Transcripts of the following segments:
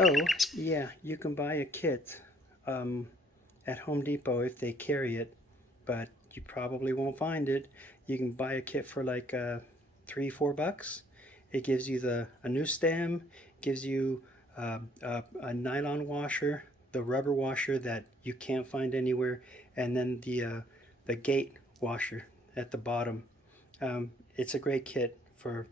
So yeah, you can buy a kit at Home Depot if they carry it, but you probably won't find it. You can buy a kit for like $3-4. It gives you a new stem, gives you a nylon washer, the rubber washer that you can't find anywhere, and then the gate washer at the bottom. It's a great kit for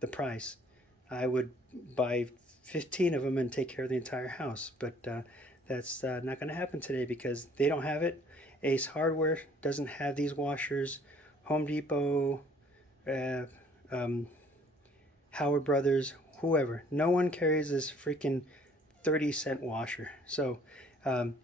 the price. I would buy 15 of them and take care of the entire house, but that's not going to happen today because they don't have it. Ace Hardware doesn't have these washers. Home Depot, uh, um, Howard Brothers, whoever. No one carries this freaking 30-cent washer. So um,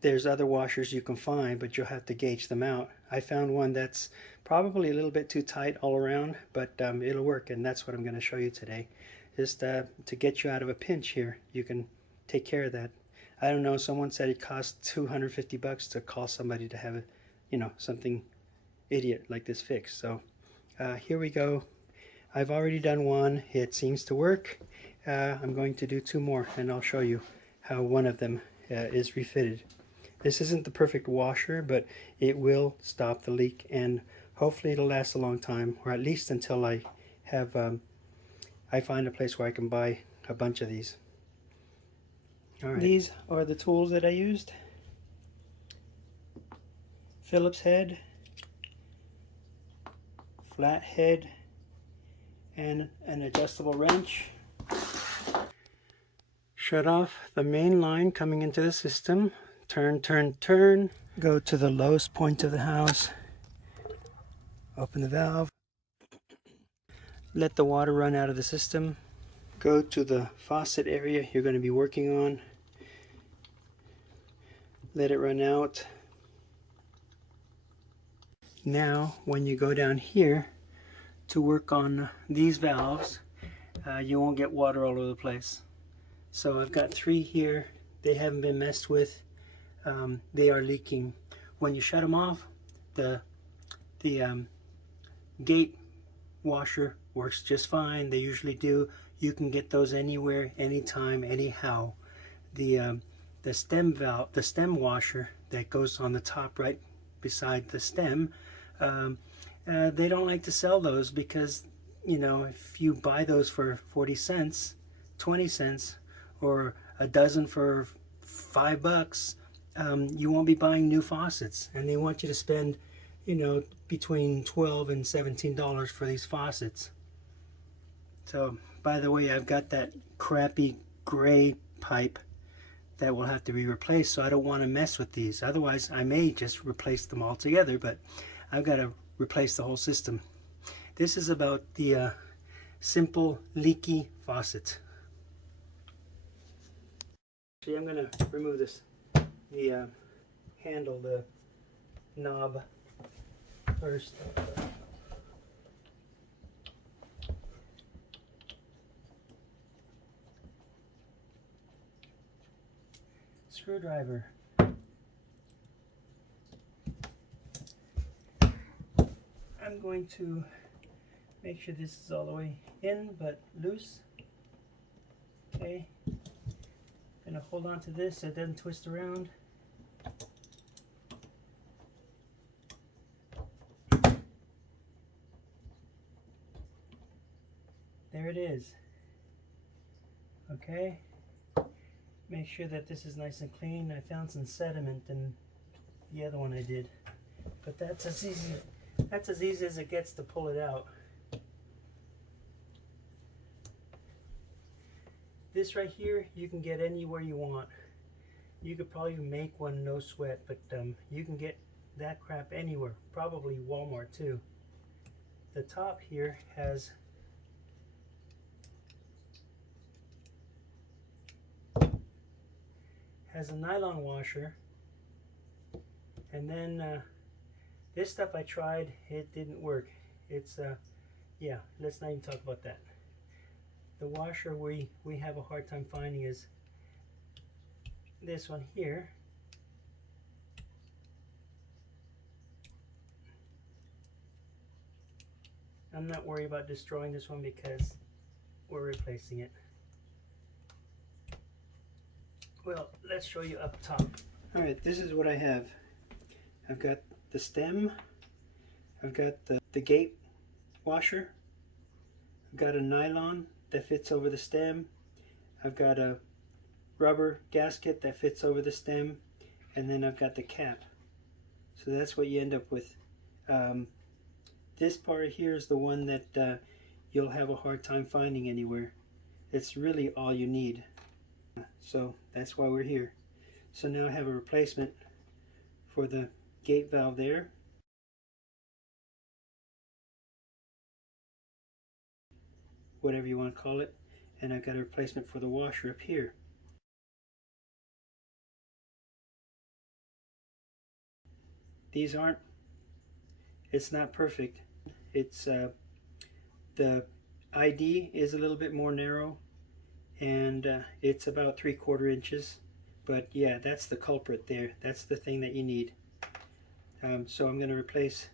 there's other washers you can find, but you'll have to gauge them out. I found one that's probably a little bit too tight all around, but it'll work, and that's what I'm going to show you today. Just to get you out of a pinch here, you can take care of that. I don't know, someone said it costs $250 to call somebody to have something idiot like this fixed. So here we go. I've already done one. It seems to work. I'm going to do 2 more, and I'll show you how one of them is refitted. This isn't the perfect washer, but it will stop the leak, and hopefully it'll last a long time, or at least until I have I find a place where I can buy a bunch of these. All right. These are the tools that I used. Phillips head, flat head, and an adjustable wrench. Shut off the main line coming into the system. Turn, turn, turn. Go to the lowest point of the house. Open the valve. Let the water run out of the system. Go to the faucet area you're going to be working on. Let it run out. Now, when you go down here to work on these valves, you won't get water all over the place. So I've got 3 here. They haven't been messed with. They are leaking. When you shut them off, the gate washer works just fine. They usually do. You can get those anywhere, anytime, anyhow. The stem valve, the stem washer that goes on the top right beside the stem, they don't like to sell those because, you know, if you buy those for 40 cents, 20 cents, or a dozen for $5, you won't be buying new faucets, and they want you to spend, you know, between $12 and $17 for these faucets. So, by the way, I've got that crappy gray pipe that will have to be replaced, so I don't want to mess with these. Otherwise, I may just replace them all together, but I've got to replace the whole system. This is about the simple leaky faucet. Actually, I'm going to remove this, the handle, the knob first. Screwdriver. I'm going to make sure this is all the way in but loose. Okay. Gonna hold on to this so it doesn't twist around. There it is. Okay. Make sure that this is nice and clean. I found some sediment in the other one I did, but that's as easy as it gets to pull it out. This right here you can get anywhere you want. You could probably make one no sweat, but you can get that crap anywhere, probably Walmart too. The top here has a nylon washer, and then this stuff I tried, it didn't work. It's yeah, let's not even talk about that. The washer we have a hard time finding is this one here. I'm not worried about destroying this one because we're replacing it. Well, let's show you up top. Alright, this is what I have. I've got the stem, I've got the gate washer, I've got a nylon that fits over the stem, I've got a rubber gasket that fits over the stem, and then I've got the cap. So that's what you end up with. This part here is the one that you'll have a hard time finding anywhere. It's really all you need. So that's why we're here. So now I have a replacement for the gate valve there. Whatever you want to call it. And I've got a replacement for the washer up here. These aren't, it's not perfect. It's the ID is a little bit more narrow, and it's about 3/4 inches. But yeah, that's the culprit there. That's the thing that you need. So I'm going to replace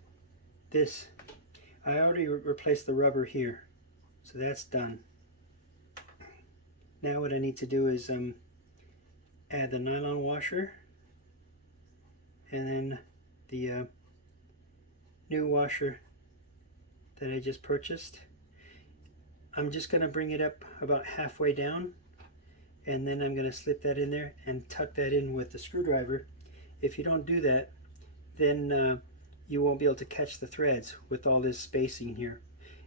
this. I already replaced the rubber here, so that's done. Now what I need to do is add the nylon washer, and then the new washer that I just purchased. I'm just going to bring it up about halfway down, and then I'm going to slip that in there and tuck that in with the screwdriver. If you don't do that, then you won't be able to catch the threads with all this spacing here.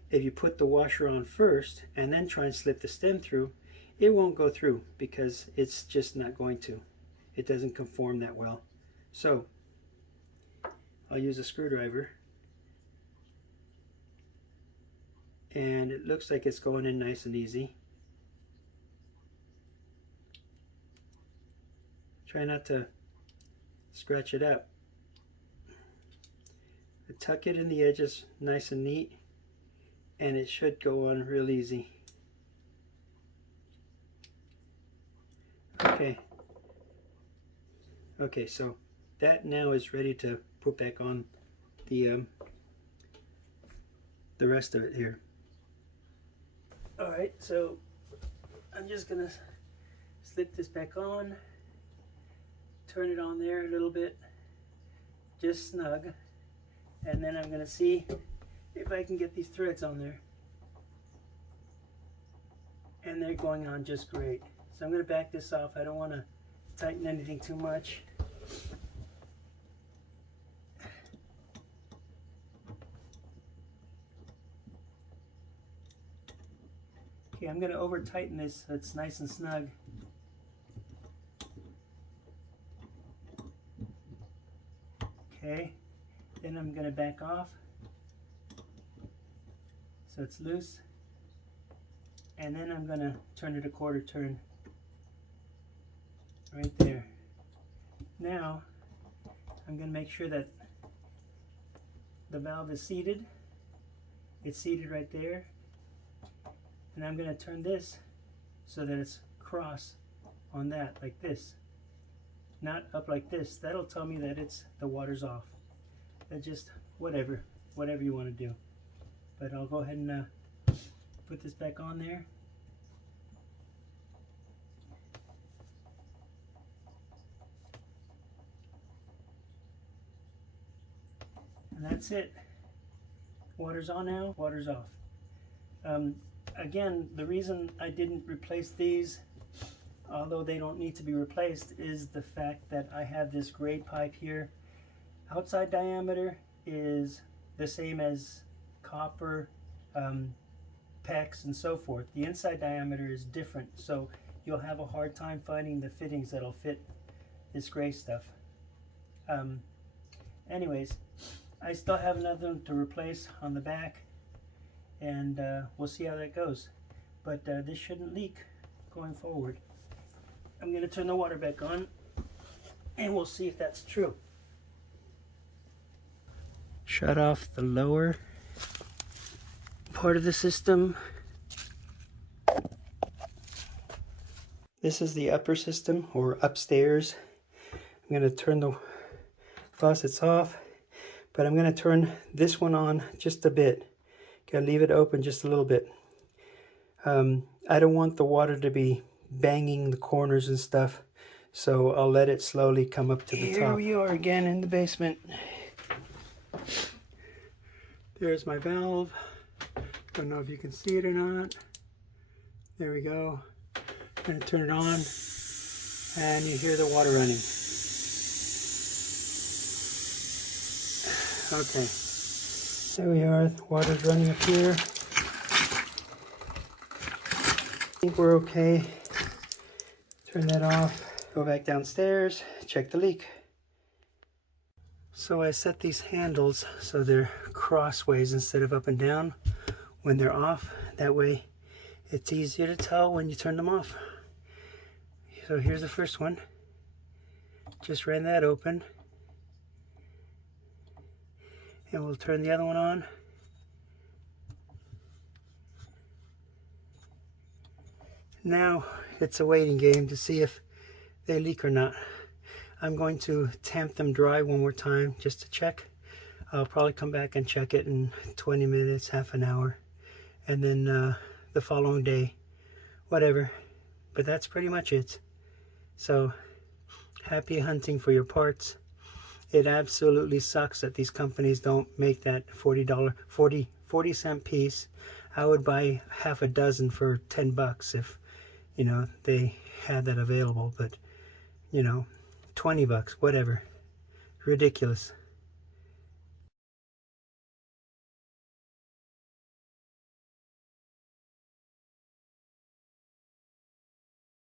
If you put the washer on first and then try and slip the stem through, it won't go through because it's just not going to. It doesn't conform that well. So I'll use a screwdriver, and it looks like it's going in nice and easy. Try not to scratch it up. Tuck it in the edges nice and neat, and it should go on real easy. Okay, so that now is ready to put back on the rest of it here. Alright, so I'm just gonna slip this back on, turn it on there a little bit, just snug, and then I'm gonna see if I can get these threads on there. And they're going on just great. So I'm gonna back this off. I don't wanna tighten anything too much. Okay, I'm gonna over tighten this so it's nice and snug. Okay, then I'm gonna back off so it's loose, and then I'm gonna turn it a 1/4 turn right there. Now I'm gonna make sure that the valve is seated. It's seated right there, and I'm gonna turn this so that it's cross on that, like this, not up like this. That'll tell me that the water's off. Just whatever you want to do. But I'll go ahead and put this back on there. And that's it. Water's on now, water's off. Again, the reason I didn't replace these, although they don't need to be replaced, is the fact that I have this gray pipe here. Outside diameter is the same as copper, PEX, and so forth. The inside diameter is different, so you'll have a hard time finding the fittings that'll fit this gray stuff. Anyways, I still have another one to replace on the back, and we'll see how that goes. But this shouldn't leak going forward. I'm going to turn the water back on, and we'll see if that's true. Shut off the lower part of the system. This is the upper system, or upstairs. I'm going to turn the faucets off, but I'm going to turn this one on just a bit. Gotta leave it open just a little bit. I don't want the water to be banging the corners and stuff, So I'll let it slowly come up to the top. Here we are again in the basement. There's my valve. Don't know if you can see it or not. There we go. I'm gonna turn it on and you hear the water running. Okay, there we are. The water's running up here. I think we're okay. Turn that off. Go back downstairs, check the leak. So I set these handles so they're crossways instead of up and down when they're off. That way it's easier to tell when you turn them off. So here's the first one. Just ran that open. And we'll turn the other one on. Now it's a waiting game to see if they leak or not. I'm going to tamp them dry one more time just to check. I'll probably come back and check it in 20 minutes, half an hour, and then the following day, whatever. But that's pretty much it. So happy hunting for your parts. It absolutely sucks that these companies don't make that $40 cent piece. I would buy half a dozen for 10 bucks if, you know, they had that available, but you know, 20 bucks, whatever. Ridiculous.